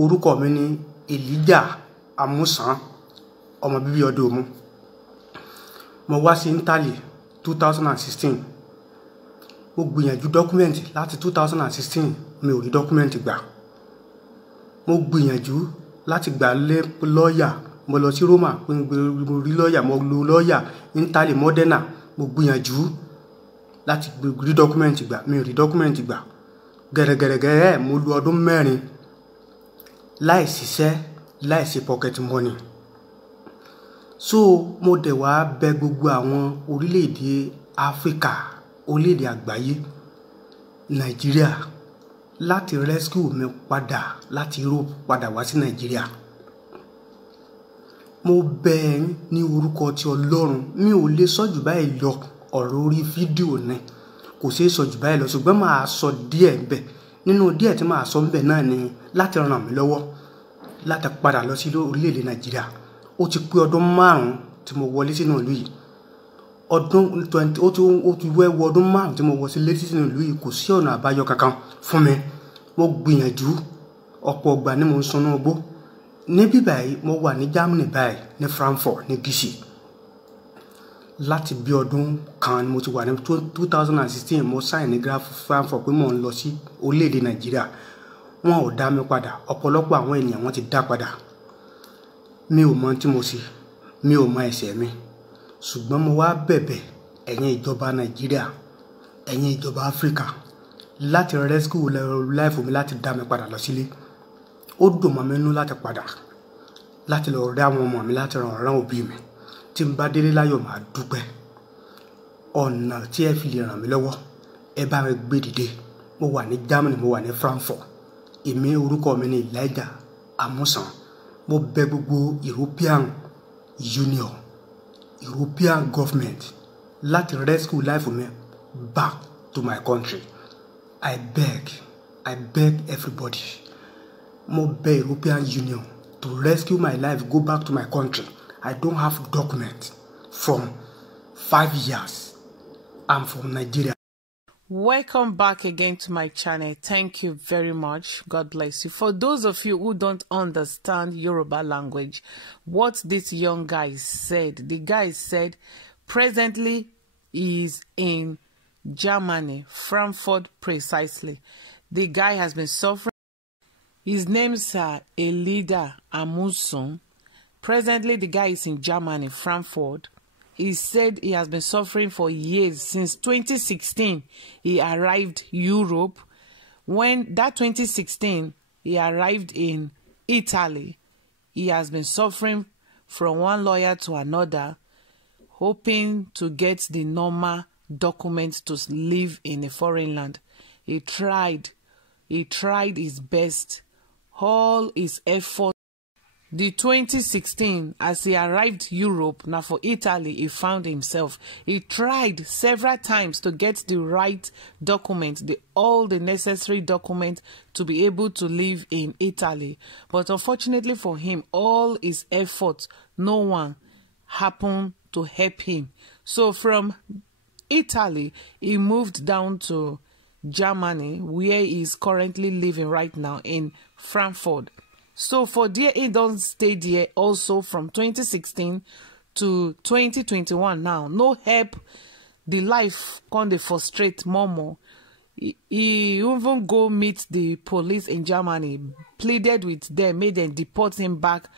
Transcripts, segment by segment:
Orúkọ mi ni Elijah Amusan, ọmọ bíbí ọdún Òmu. Mo wá sí Italy 2016. Mo gbìyànjú dọ́kúmẹ́ǹtì láti 2016, mi ò rí dọ́kúmẹ́ǹtì gbà. Mo gbìyànjú láti gbà lọ́ọ̀yà, mo lọ sí Roma, mo rí lọ́ọ̀yà, mo lo lọ́ọ̀yà Italy Modena. Mo gbìyànjú láti rí dọ́kúmẹ́ǹtì gbà, mi ò rí dọ́kúmẹ́ǹtì gbà. Gẹ̀rẹ́gẹ̀rẹ́ mo lu ọdún 4 láì ṣiṣẹ́, láì ṣe pocket money. So mo dẹ̀ wá bẹ̀ gbogbo àwọn orílẹ̀-èdè Áfíríkà, orílẹ̀-èdè àgbáyé, Nàìjíríà láti rescue mi padà láti Europe padà wá sí Nàìjíríà. Mo bẹ̀ yín ní orúkọ ti Ọlọ́run, mi ò lè sọ jù báyìí lọ, ọ̀rọ̀ orí fídíò ni kò ṣeé sọ jù báyìí lọ, ṣùgbọ́n màá sọ díẹ̀ ńbẹ̀. Nínú díẹ̀ tí màá sọ ńbẹ̀ náà ni láti ràn mí lọ́wọ́ láti padà lọ sí orílẹ̀-èdè Nàìjíríà. Ó ti pé ọdún 5 tí mo wọlé sínú ìlú yìí. Ó ti wọ ọdún 5 tí mo wọ sí sínú ìlú yìí, kò sí ọ̀nà àbáyọ kankan fún mi. Mo gbìyànjú, ọ̀pọ̀ ìgbà ni mo ń sọnù ogbó. Níbí báyìí mo wà ní Germany báyìí, ní Frankfurt, ní Gíṣì. Láti bí ọdún kan ni mo ti wà ní 2016 mo sign ní Frankfurt pé mo ń lọ sí orílẹ̀-èdè Nàìjíríà. Wọn ò dá mi padà, ọ̀pọ̀lọpọ̀ àwọn ènìyàn wọ́n ti dá padà. Mi ò mọ tí mo ṣe, mi ò mọ ẹ̀ṣẹ̀ mi, ṣùgbọ́n mo wá bẹ̀bẹ̀ ẹ̀yin ìjọba Nàìjíríà, ẹ̀yin ìjọba Áfíríkà láti rescue life mi, láti dá mi padà lọ sílé. Ó dùn mọ́ mi nínú láti padà, láti lọ rí àwọn ọmọ mi, láti ràn òbí mi. Tí n bá délé láyọ̀ máa dúpẹ́. Ọ̀nà tí ẹ fi lè ràn mí lọ́wọ́, ẹ bá mi gbé dìde. Mo wà ní Germany, mo wà ní Frankfurt. Èmi orúkọ mi ni Elijah Amusan. Mo bẹ̀ gbogbo European Union, European government láti rescue life mi back to my country. I beg everybody. Mo bẹ̀ European Union to rescue my life, go back to my country. I don't have document from 5 years. I'm from Nigeria. Welcome back again to my channel. Thank you very much. God bless you. For those of you who don't understand Yoruba language, what this young guy said, the guy said presently he is in Germany, Frankfurt precisely. The guy has been suffering. His name's Elijah Amusan. Presently, the guy is in Germany, Frankfurt. He said he has been suffering for years. Since 2016, he arrived Europe. When that 2016, he arrived in Italy. He has been suffering from one lawyer to another, hoping to get the normal documents to live in a foreign land. He tried his best, all his effort. The 2016, as he arrived Europe, now for Italy, he found himself. He tried several times to get the right documents, all the necessary documents to be able to live in Italy. But unfortunately for him, all his efforts, no one happened to help him. So from Italy, he moved down to Germany, where he is currently living right now in Frankfurt. So for there, he don't stay there also from 2016 to 2021 now. No help. The life can dey frustrate more. He even go meet the police in Germany, pleaded with them, made them deport him back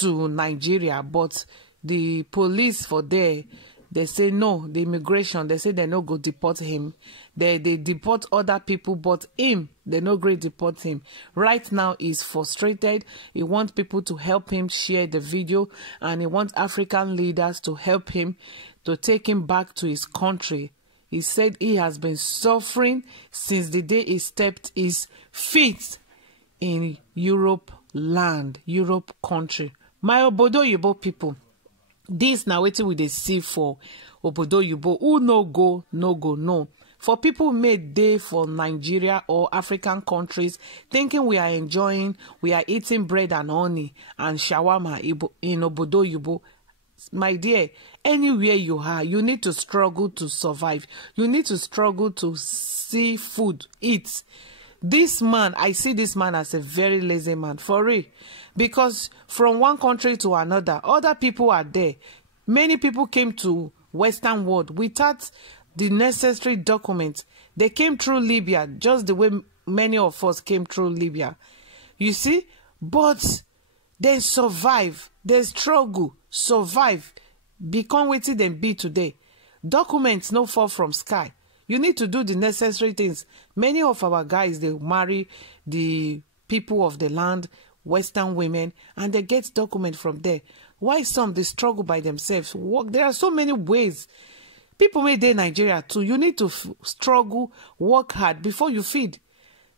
to Nigeria. But the police for there, they say no, the immigration, they say they no go deport him. They deport other people, but him, they no great deport him. Right now, he's frustrated. He wants people to help him share the video, and he wants African leaders to help him to take him back to his country. He said he has been suffering since the day he stepped his feet in Europe land, Europe country. My Obodo Yobo people, this now wetin we dey see for Obodo Yobo. Who no go, no go, no. For people made day for Nigeria or African countries, thinking we are enjoying, we are eating bread and honey and shawarma in Obodo Yobo. My dear, anywhere you are, you need to struggle to survive. You need to struggle to see food, eat. This man, I see this man as a very lazy man, for real. Because from one country to another, other people are there. Many people came to Western world without the necessary documents. They came through Libya, just the way many of us came through Libya. You see? But they survive, they struggle, survive, become wetin dem be today. Documents no fall from sky. You need to do the necessary things. Many of our guys, they marry the people of the land, Western women, and they get documents from there. Why some, they struggle by themselves? Work. There are so many ways. People may dey Nigeria too. You need to struggle, work hard before you feed.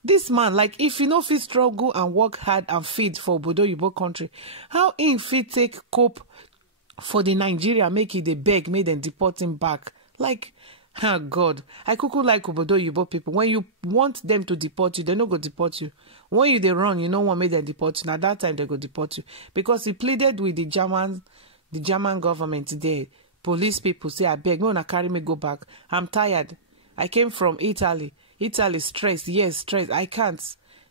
This man, like, if you no fit struggle and work hard and feed for Obodo Oyibo country, how im fit take cope for the Nigeria, make it dey beg, make them deport him back? Like, oh God, I kuku like Obodo Oyibo people. When you want them to deport you, they no go deport you. When you dey run, you no want make them deport you. Now that time they go deport you, because he pleaded with the German government there. Police people say, I beg, no, carry me go back. I'm tired. I came from Italy. Italy, stress. Yes, stress. I can't.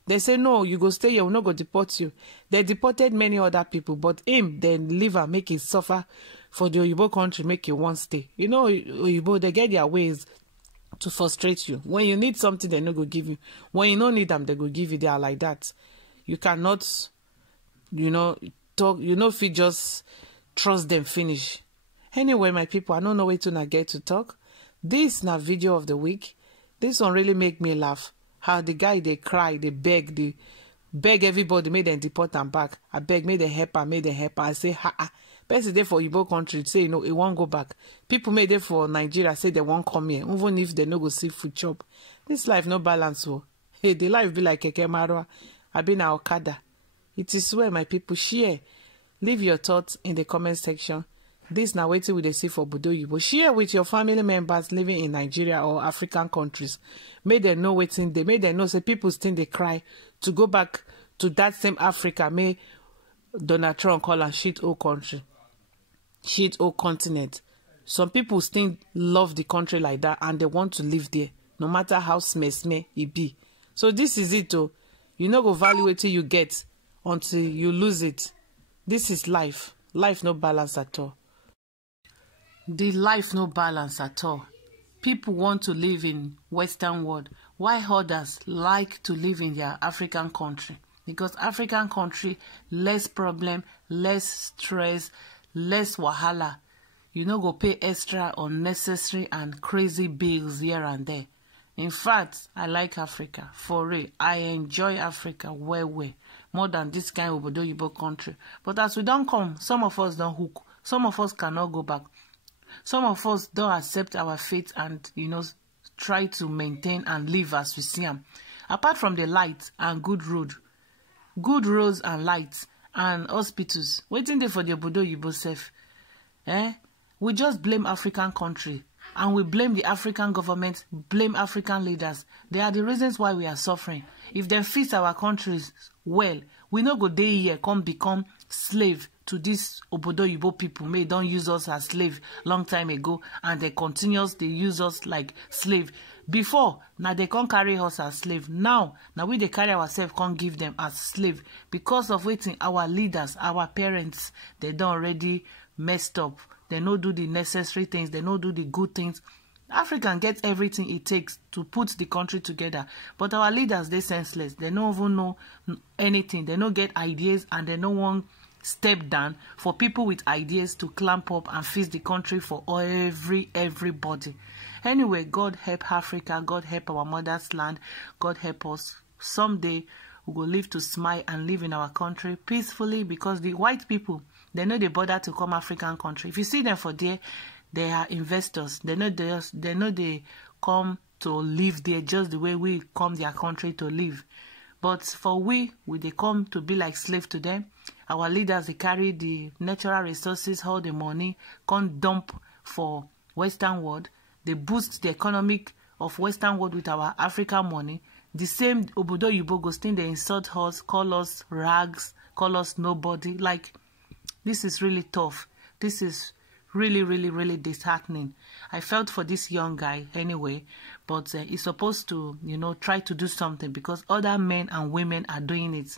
They say, no, you go stay here. We'll not go deport you. They deported many other people, but him, then leave and make it suffer for the Oyibo country, make you one stay. You know, Oyibo, they get their ways to frustrate you. When you need something, they no go give you. When you don't need them, they go give you. They are like that. You cannot, talk. If you just trust them, finish. Anyway, my people, I don't know where to get to talk. This na video of the week. This one really make me laugh. How the guy, they cry, they beg everybody, make them deport them back. I beg, make them help her, make them help her. I say, person there for Igbo country, say, it won't go back. People made there for Nigeria, say they won't come here, even if they no go see food chop. This life no balance, oh. Hey, the life be like Keke Marwa. I been a Okada. It is where my people share. Leave your thoughts in the comment section. This now waiting with the see for Obodo Oyibo. Share with your family members living in Nigeria or African countries. Make them know waiting. They make them know say people still they cry to go back to that same Africa. May Donald Trump call a shit old country, shit old continent. Some people still love the country like that and they want to live there, no matter how smeh it be. So this is it, oh. You no go value it till you get until you lose it. This is life. Life no balance at all. The life no balance at all. People want to live in Western world, while others like to live in their African country. Because African country, less problem, less stress, less wahala. You no go pay extra unnecessary and crazy bills here and there. In fact, I like Africa. For real, I enjoy Africa well. More than this kind of Obodo Oyibo country. But as we don't come, some of us don't hook. Some of us cannot go back. Some of us don't accept our fate and, try to maintain and live as we see them. Apart from the light and good roads and lights and hospitals, waiting there for the Obodo Oyibo self. We just blame African country. And we blame the African government, blame African leaders. They are the reasons why we are suffering. If they fix our countries well, we no go dey here come become slave to these Obodo Oyibo people. May don't use us as slave long time ago, and they use us like slave. Before, now they can't carry us as slave. Now we they carry ourselves, can't give them as slave. Because of waiting, our leaders, our parents, they don't already messed up. They no do the necessary things. They no do the good things. African gets everything it takes to put the country together. But our leaders, they senseless. They don't even know anything. They don't get ideas and they don't want step down for people with ideas to clamp up and fix the country for everybody. Anyway, God help Africa. God help our mother's land. God help us. Someday we will live to smile and live in our country peacefully, because the white people, they know they bother to come African country. If you see them for there, they are investors. They know they come to live there just the way we come their country to live. But for we they come to be like slave to them. Our leaders, they carry the natural resources, all the money, come dump for Western world. They boost the economic of Western world with our African money. The same Obodo Oyibo go still they insult us, call us rags, call us nobody. Like, this is really tough. This is really, really, really disheartening. I felt for this young guy anyway, but he's supposed to, you know, try to do something because other men and women are doing it.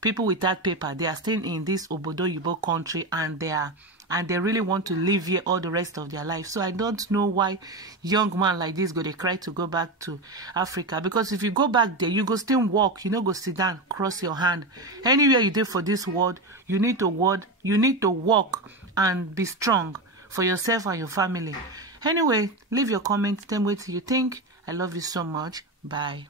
People without paper, they are staying in this Obodo Yibo country, and they really want to live here all the rest of their life. So I don't know why young man like this go they cry to go back to Africa. Because if you go back there, you go still walk. You know, go sit down, cross your hand. Anywhere you do for this world, you need to walk and be strong for yourself and your family. Anyway, leave your comments. Tell me what you think. I love you so much. Bye.